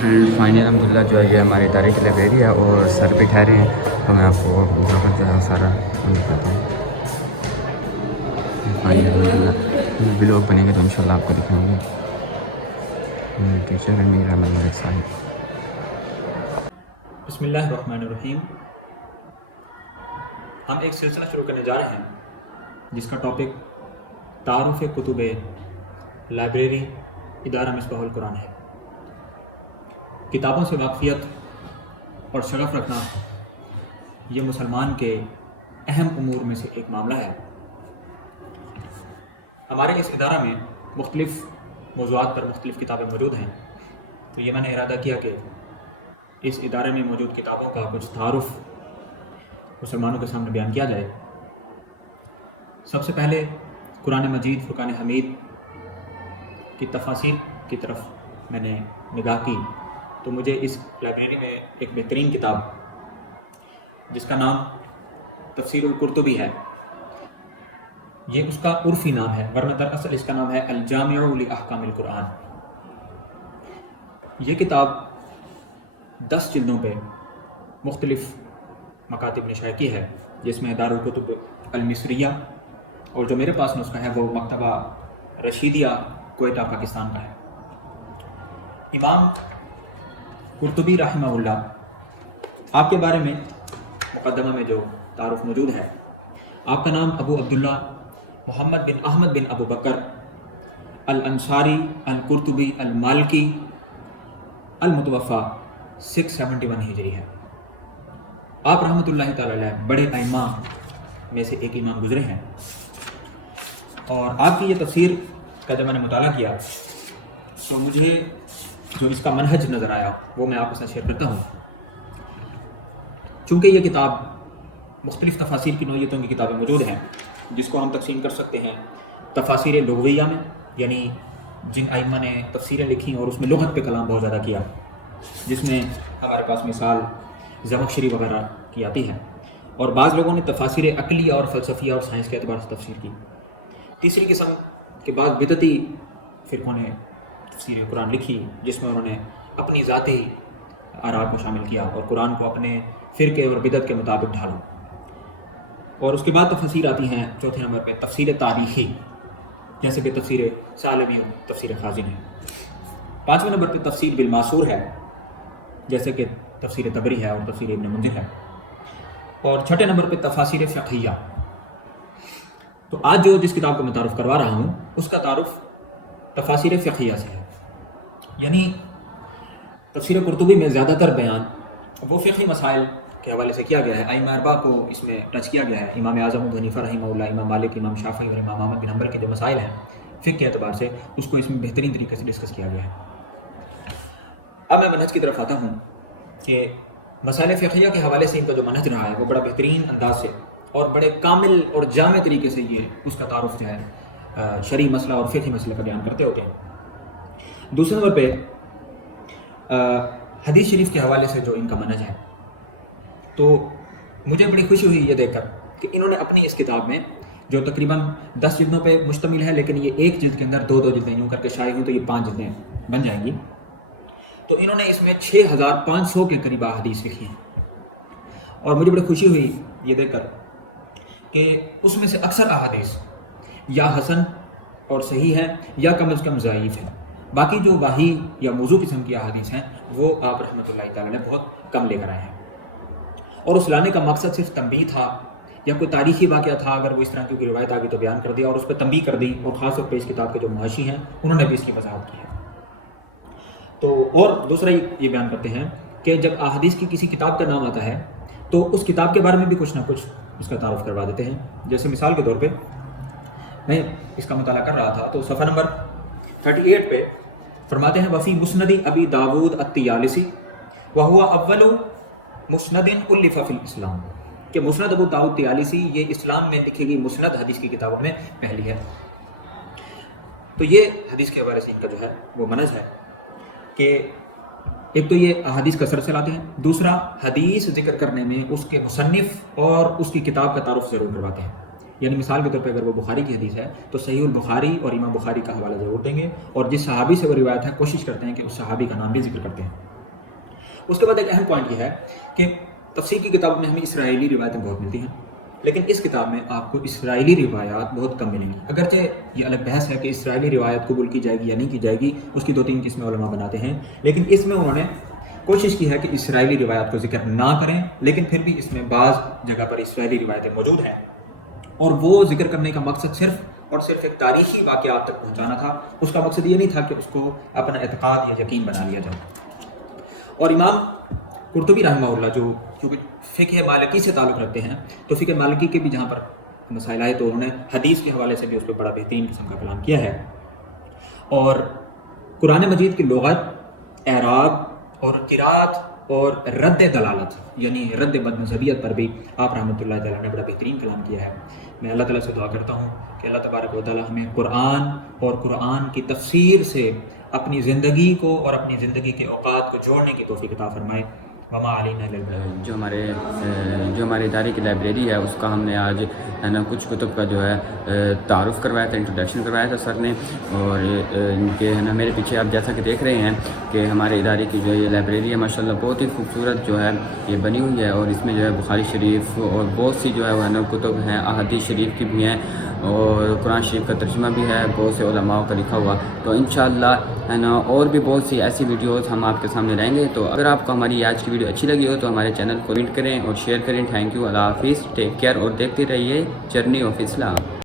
Final الحمدللہ جو ہے یہ ہماری ادارے کی لائبریری ہے اور سر بھی ٹھہرے ہیں تو میں آپ کو وہاں جو ہے سارا دکھاتا ہوں. فائنل الحمدللہ بلاگ بنے گے تو انشاءاللہ آپ کو دکھائیں گے. ٹیچر امیر احمد ملک صاحب. بسم اللہ الرحمن الرحیم. ہم ایک سلسلہ شروع کرنے جا رہے ہیں جس کا ٹاپک تعارف کتب لائبریری ادارہ مصباح القرآن ہے. کتابوں سے واقفیت اور شغف رکھنا یہ مسلمان کے اہم امور میں سے ایک معاملہ ہے. ہمارے اس ادارہ میں مختلف موضوعات پر مختلف کتابیں موجود ہیں، تو یہ میں نے ارادہ کیا کہ اس ادارے میں موجود کتابوں کا کچھ تعارف مسلمانوں کے سامنے بیان کیا جائے. سب سے پہلے قرآن مجید فرقان حمید کی تفاسیر کی طرف میں نے نگاہ کی تو مجھے اس لائبریری میں ایک بہترین کتاب جس کا نام تفسیر القرطبی ہے، یہ اس کا عرفی نام ہے ورنہ دراصل اس کا نام ہے الجامع لاحکام القرآن. یہ کتاب 10 جلدوں پہ مختلف مکاتب نے شائع کی ہے، جس میں دارالکتب المصریہ اور جو میرے پاس نسخہ ہے وہ مکتبہ رشیدیہ کوئٹہ پاکستان کا ہے. امام قرطبی رحمہ اللہ، آپ کے بارے میں مقدمہ میں جو تعارف موجود ہے، آپ کا نام ابو عبداللہ محمد بن احمد بن ابو بکر الانصاری القرطبی المالکی المتوفى 671 ہجری ہے. آپ رحمۃ اللہ تعالی علیہ بڑے ائمہ میں سے ایک امام گزرے ہیں، اور آپ کی یہ تفسیر کا جب میں نے مطالعہ کیا تو مجھے جو اس کا منہج نظر آیا وہ میں آپ کے ساتھ شیئر کرتا ہوں. چونکہ یہ کتاب مختلف تفاسیر کی نوعیتوں کی کتابیں موجود ہیں، جس کو ہم تقسیم کر سکتے ہیں تفاسیر لغویہ میں، یعنی جن ائمہ نے تفسیریں لکھی اور اس میں لغت پہ کلام بہت زیادہ کیا، جس میں ہمارے پاس مثال زمخشری وغیرہ کی آتی ہے، اور بعض لوگوں نے تفاسیر عقلیہ اور فلسفیہ اور سائنس کے اعتبار سے تفسیر کی. تیسری قسم کے بعض بدعتی فرقوں نے تفسیر قرآن لکھی جس میں انہوں نے اپنی ذاتی آراء کو شامل کیا اور قرآن کو اپنے فرقے اور بدعت کے مطابق ڈھالا. اور اس کے بعد تفسیر آتی ہیں چوتھے نمبر پہ تفسیر تاریخی، جیسے کہ تفسیر سالمی اور تفسیر خازن ہے. پانچویں نمبر پہ تفسیر بالماسور ہے، جیسے کہ تفسیر طبری ہے اور تفسیر ابن منذر ہے. اور چھٹے نمبر پہ تفاسیر فقہیہ. تو آج جس کتاب کو میں تعارف کروا رہا ہوں اس کا تعارف تفاسیر فقہیہ سے ہے. یعنی تفسیر قرطبی میں زیادہ تر بیان وہ فقہی مسائل کے حوالے سے کیا گیا ہے. ائمہ اربعہ کو اس میں ٹچ کیا گیا ہے. امام اعظم ابو حنیفہ رحمہ اللہ، امام مالک، امام شافعی اور امام احمد بن حنبل کے جو مسائل ہیں فقہ کے اعتبار سے، اس کو اس میں بہترین طریقے سے ڈسکس کیا گیا ہے. اب میں منہج کی طرف آتا ہوں کہ مسائل فقہیہ کے حوالے سے ان کا جو منہج رہا ہے وہ بڑا بہترین انداز سے اور بڑے کامل اور جامع طریقے سے یہ اس کا تعارف جو ہے شرعی مسئلہ اور فقہی مسئلے کا بیان کرتے ہوتے ہیں. دوسرے نمبر پہ حدیث شریف کے حوالے سے جو ان کا منہج ہے، تو مجھے بڑی خوشی ہوئی یہ دیکھ کر کہ انہوں نے اپنی اس کتاب میں جو تقریباً 10 جلدوں پہ مشتمل ہے، لیکن یہ ایک جلد کے اندر دو جلدیں یوں کر کے شائع ہوئی تو یہ 5 جلدیں بن جائیں گی. تو انہوں نے اس میں 6500 کے قریب احادیث لکھی ہیں، اور مجھے بڑی خوشی ہوئی یہ دیکھ کر کہ اس میں سے اکثر احادیث یا حسن اور صحیح ہے یا کم از کم ضعیف ہے. باقی جو واہی یا موضوع قسم کی احادیث ہیں وہ آپ رحمۃ اللہ تعالی نے بہت کم لے کر آئے ہیں. اور اس لانے کا مقصد صرف تنبیہ تھا یا کوئی تاریخی واقعہ تھا، اگر وہ اس طرح کی کوئی روایت آ گئی تو بیان کر دیا اور اس پہ تنبیہ کر دی. اور خاص طور پہ اس کتاب کے جو محاشی ہیں انہوں نے بھی اس کی وضاحت کی ہے. تو اور دوسرا یہ بیان کرتے ہیں کہ جب احادیث کی کسی کتاب کا نام آتا ہے تو اس کتاب کے بارے میں بھی کچھ نہ کچھ اس کا تعارف کروا دیتے ہیں. جیسے مثال کے طور پہ میں اس کا مطالعہ کر رہا تھا تو صفحہ نمبر 38 پہ فرماتے ہیں وفی مسند ابی داود الطیالسی وہو اول مسند الف فی الاسلام، کہ مسند ابو داود طیالسی یہ اسلام میں لکھی گئی مسند حدیث کی کتابوں میں پہلی ہے. تو یہ حدیث کے حوالے سے ان کا جو ہے وہ منہج ہے کہ ایک تو یہ احادیث کا سر چلاتے ہیں، دوسرا حدیث ذکر کرنے میں اس کے مصنف اور اس کی کتاب کا تعارف ضرور کرواتے ہیں. یعنی مثال کے طور پہ اگر وہ بخاری کی حدیث ہے تو صحیح البخاری اور امام بخاری کا حوالہ ضرور دیں گے، اور جس صحابی سے وہ روایت ہے کوشش کرتے ہیں کہ اس صحابی کا نام بھی ذکر کرتے ہیں. اس کے بعد ایک اہم پوائنٹ یہ ہے کہ تفسیر کی کتاب میں ہمیں اسرائیلی روایتیں بہت ملتی ہیں، لیکن اس کتاب میں آپ کو اسرائیلی روایات بہت کم ملیں گی۔ اگرچہ یہ الگ بحث ہے کہ اسرائیلی روایت قبول کی جائے گی یا نہیں کی جائے گی، اس کی 2-3 قسمیں علماء بناتے ہیں، لیکن اس میں انہوں نے کوشش کی ہے کہ اسرائیلی روایات کو ذکر نہ کریں، لیکن پھر بھی اس میں بعض جگہ پر اسرائیلی روایتیں موجود ہیں، اور وہ ذکر کرنے کا مقصد صرف اور صرف ایک تاریخی واقعات تک پہنچانا تھا۔ اس کا مقصد یہ نہیں تھا کہ اس کو اپنا اعتقاد یا یقین بنا لیا جائے۔ اور امام قرطبی رحمہ اللہ جو کیونکہ فقہ مالکی سے تعلق رکھتے ہیں، تو فقہ مالکی کے بھی جہاں پر مسائل آئے تو انہوں نے حدیث کے حوالے سے بھی اس پہ بڑا بہترین قسم کا کلام کیا ہے۔ اور قرآن مجید کی لغت، اعراب اور قرات اور رد دلالت یعنی رد بدمذہبیت پر بھی آپ رحمۃ اللہ تعالیٰ نے بڑا بہترین کلام کیا ہے۔ میں اللہ تعالیٰ سے دعا کرتا ہوں کہ اللہ تبارک و تعالیٰ ہمیں قرآن اور قرآن کی تفسیر سے اپنی زندگی کو اور اپنی زندگی کے اوقات کو جوڑنے کی توفیق عطا فرمائے۔ وما علینا الا البلاغ۔ جو ہمارے ادارے کی لائبریری ہے اس کا ہم نے آج ہے نا کچھ کتب کا جو ہے تعارف کروایا تھا، انٹروڈکشن کروایا تھا سر نے، اور ان کے ہے نا میرے پیچھے آپ جیسا کہ دیکھ رہے ہیں کہ ہمارے ادارے کی جو یہ لائبریری ہے ماشاءاللہ بہت ہی خوبصورت جو ہے یہ بنی ہوئی ہے، اور اس میں جو ہے بخاری شریف اور بہت سی جو ہے نا کتب ہیں، احادیث شریف کی بھی ہیں، اور قرآن شریف کا ترجمہ بھی ہے، بہت سے علماء کا لکھا ہوا۔ تو انشاءاللہ ہے نا اور بھی بہت سی ایسی ویڈیوز ہم آپ کے سامنے لائیں گے۔ تو اگر آپ کو ہماری آج کی ویڈیو اچھی لگی ہو تو ہمارے چینل کو کمنٹ کریں اور شیئر کریں۔ تھینک یو، اللہ حافظ، ٹیک کیئر، اور دیکھتے رہیے جرنی آف اسلام۔